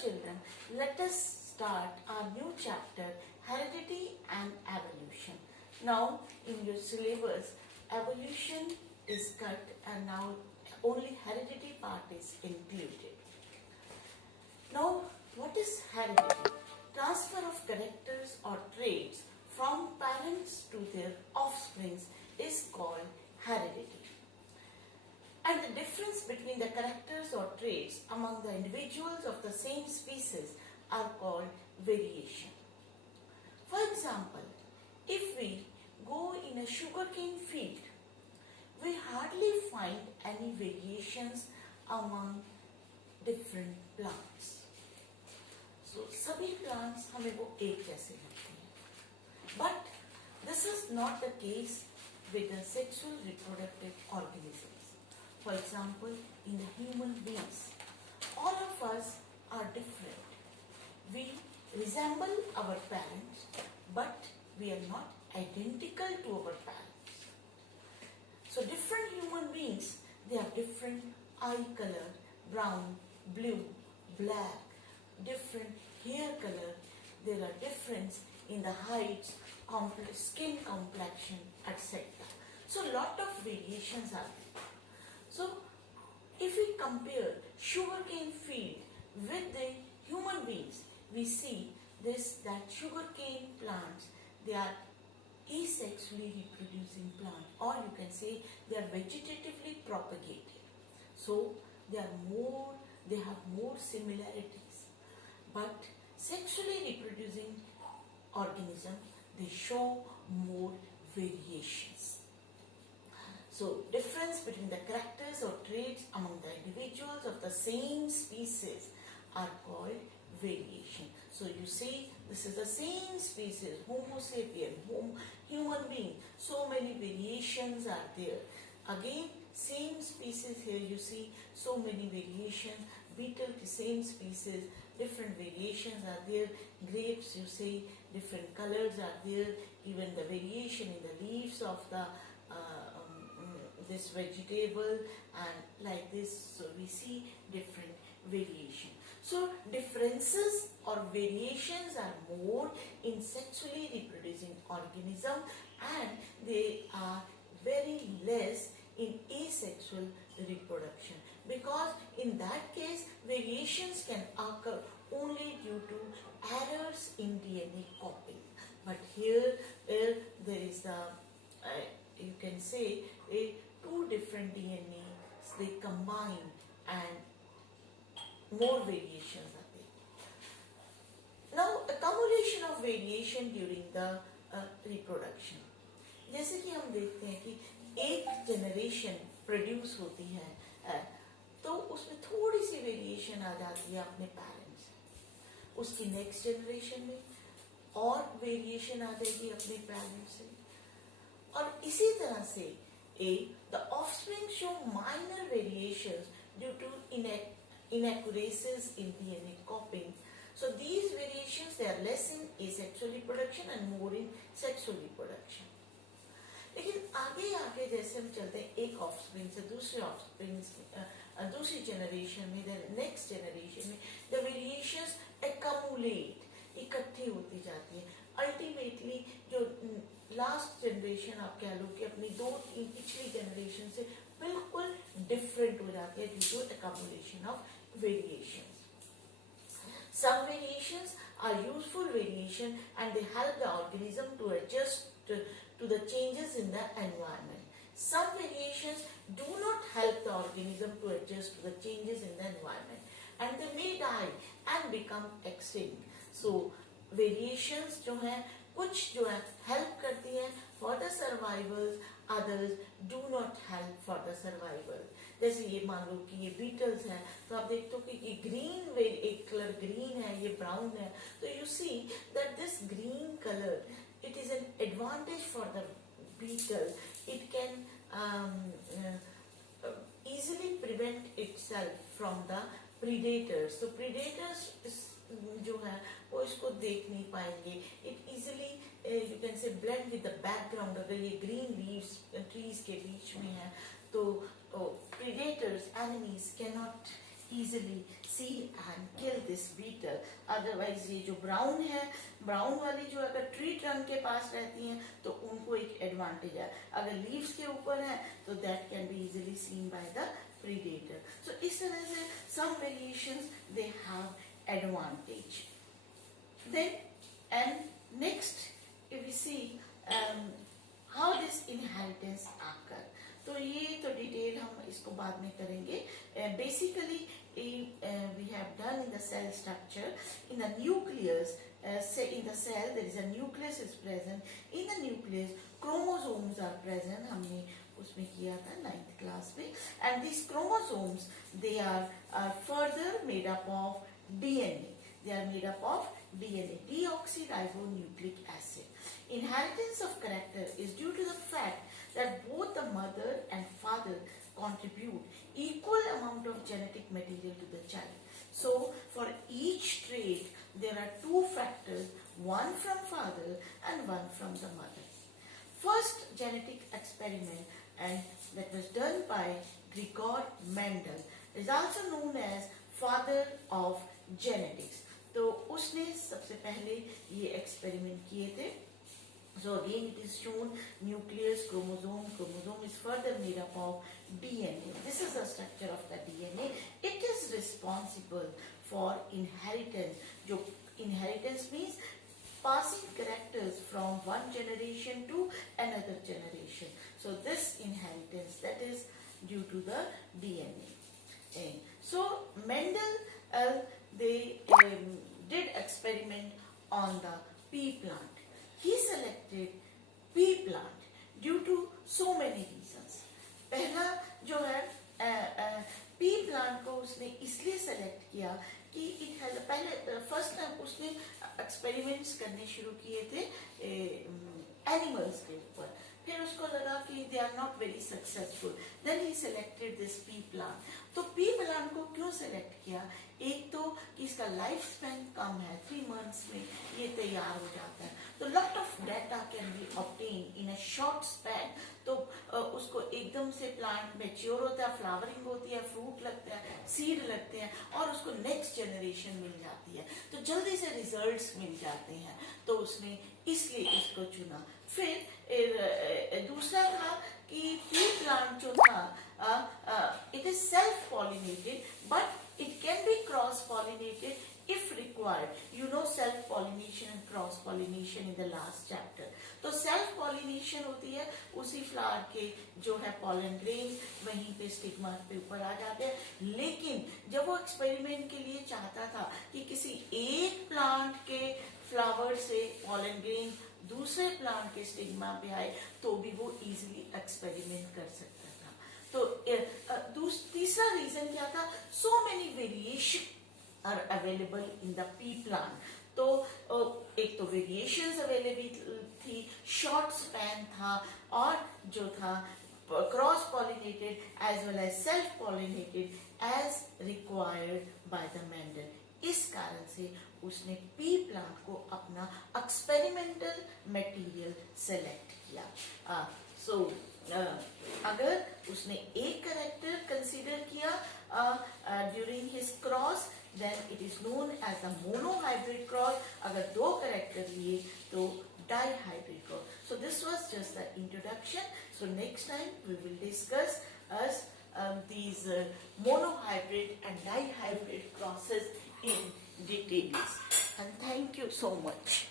children, let us start our new chapter, Heredity and Evolution. Now in your syllabus, evolution is cut and now only heredity part is included. Now what is heredity? Transfer of characters or traits from parents to their offsprings is called heredity. And the difference between the characters or traits among the individuals of the same species are called variation. For example, if we go in a sugarcane field, we hardly find any variations among different plants. So, सभी plants हमें वो एक जैसे लगते हैं. But this is not the case with the sexual reproductive organisms. For example, in the human beings, all of us are different. We resemble our parents, but we are not identical to our parents. So different human beings, they have different eye color, brown, blue, black, different hair color. There are difference in the heights, skin complexion, etc. So lot of variations are there. So, if we compare sugarcane field with the human beings, we see that sugarcane plants, they are asexually reproducing plants, or you can say they are vegetatively propagated. So, they have more similarities. But sexually reproducing organisms, they show more variations. So, difference between the characters or traits among the individuals of the same species are called variation. So, you see, this is the same species, Homo sapien, human being. So many variations are there. Again, same species here you see so many variations. Beetle, the same species, different variations are there. Grapes, you see, different colors are there. Even the variation in the leaves of the this vegetable and like this, so we see different variation. So differences or variations are more in sexually reproducing organism and they are very less in asexual reproduction, because in that case variations can occur only due to errors in DNA copying. But here there is the you can say two different DNAs, they combine and more variations are there. Now accumulation of variation during the reproduction. जैसे कि हम देखते हैं कि एक generation produce होती है तो उसमें थोड़ी सी वेरिएशन आ जाती है अपने पेरेंट्स से, उसकी नेक्स्ट जनरेशन में और वेरिएशन आ जाएगी अपने पेरेंट्स से, और इसी तरह से the offspring show minor variations due to inaccuracies in DNA copying. So these variations, they are less in asexual reproduction and more in sexual reproduction. लेकिन आगे आगे जैसे हम चलते हैं एक ऑफस्प्रिंग से दूसरे ऑफस्प्रिंग दूसरी जनरेशन में, नेक्स्ट जनरेशन में द वेरिएशंस एक्यूमुलेट, इकट्ठी होती जाती है. अल्टीमेटली जो लास्ट जनरेशन आप कह लो कि अपनी दो तीन पिछली जनरेशन से बिल्कुल डिफरेंट हो जाती है due to accumulation of variations. Some variations are useful variation and they help the organism to adjust to the changes in the environment. Some variations do not help the organism to adjust to the changes in the environment and they may die and become extinct. So variations जो हैं कुछ जो है help करती हैं for the survival, others do not help for the survival. जैसे ये मान लो कि ये बीटल्स हैं तो आप देखते हो कि ये ग्रीन, एक कलर ग्रीन है, ये ब्राउन है, तो you see that this green color, it is an advantage for the beetle. It can easily prevent itself from the predators. So predators जो है वो इसको देख नहीं पाएंगे. It easily you can say blend with the background. अगर ये green leaves trees के बीच में है तो predators, enemies cannot easily see and kill this beetle. Otherwise ये जो brown है, brown वाली जो अगर tree trunk के पास रहती हैं तो उनको एक advantage है. अगर leaves के ऊपर है तो that can be easily seen by the predator. So इस तरह से some variations they have advantage. Then and next if we see how this inheritance occur. तो ये तो डिटेल हम इसको बाद में करेंगे. Basically we have done in the cell structure, in the nucleus, say in the cell there is a nucleus is present. In the nucleus chromosomes are present. हमने उसमें किया था 9th class में. And these chromosomes they are further made up of DNA. They are made up of DNA, deoxyribonucleic acid. Inheritance of character is due to the fact that both the mother and father contribute equal amount of genetic material to the child. So, for each trait, there are two factors, one from father and one from the mother. First genetic experiment, and that was done by Gregor Mendel, is also known as father of genetics. तो उसने सबसे पहले ये experiment किए थे. So again it is shown nucleus, chromosome is further made up of DNA. This is the structure of the DNA. It is responsible for inheritance. जो inheritance means passing characters from one generation to another generation. So this inheritance that is due to the DNA. So Mendel they did experiment on the pea plant. He selected pea plant due to so many reasons. पहला जो है pea plant को उसने इसलिए select किया कि it has पहले first time उसने experiments करने शुरू किए थे animals के ऊपर. फिर उसको लगा कि they are not very successful. Then he selected this pea plant. तो pea plant को क्यों select किया? एक तो कि इसका लाइफ स्पैन कम है, 3 months में ये तैयार हो जाता है. तो lot of data can be obtained in a short span. तो उसको एकदम से प्लांट मैच्योर होता है, फ्लावरिंग होती है, फ्रूट लगता है, सीड लगते हैं और उसको नेक्स्ट जनरेशन मिल जाती है. तो जल्दी से रिजल्ट्स मिल जाते हैं. तो उसने इसलिए इसको चुना. फिर दूसरा था कि पी प्लांट जो था it is self pollinated but it can be cross pollinated if required. You know self pollination and cross pollination in the last chapter. तो self pollination होती है उसी फ्लावर के जो है pollen grains वहीं पे स्टिग्मा पे ऊपर आ जाते हैं. लेकिन जब वो एक्सपेरिमेंट के लिए चाहता था कि किसी एक प्लांट के फ्लावर से pollen grain दूसरे प्लांट के स्टिग्मा पे आए तो भी वो इजीली एक्सपेरिमेंट कर सकता था. तो तीसरा रीजन क्या था? So many variation are available in the pea plant. तो एक तो वेरिएशंस अवेलेबल थी, शॉर्ट स्पैन था और जो था cross pollinated as well as self pollinated as required by the Mendel. इस कारण से उसने पी प्लांट को अपना एक्सपेरिमेंटल मटेरियल सेलेक्ट किया. अगर उसने एक कैरेक्टर कंसीडर किया during his cross then it is known as the monohybrid cross. अगर 2 कैरेक्टर लिए तो dihybrid cross. So this was just the introduction. So next time we will discuss as these monohybrid and dihybrid crosses in details. And thank you so much.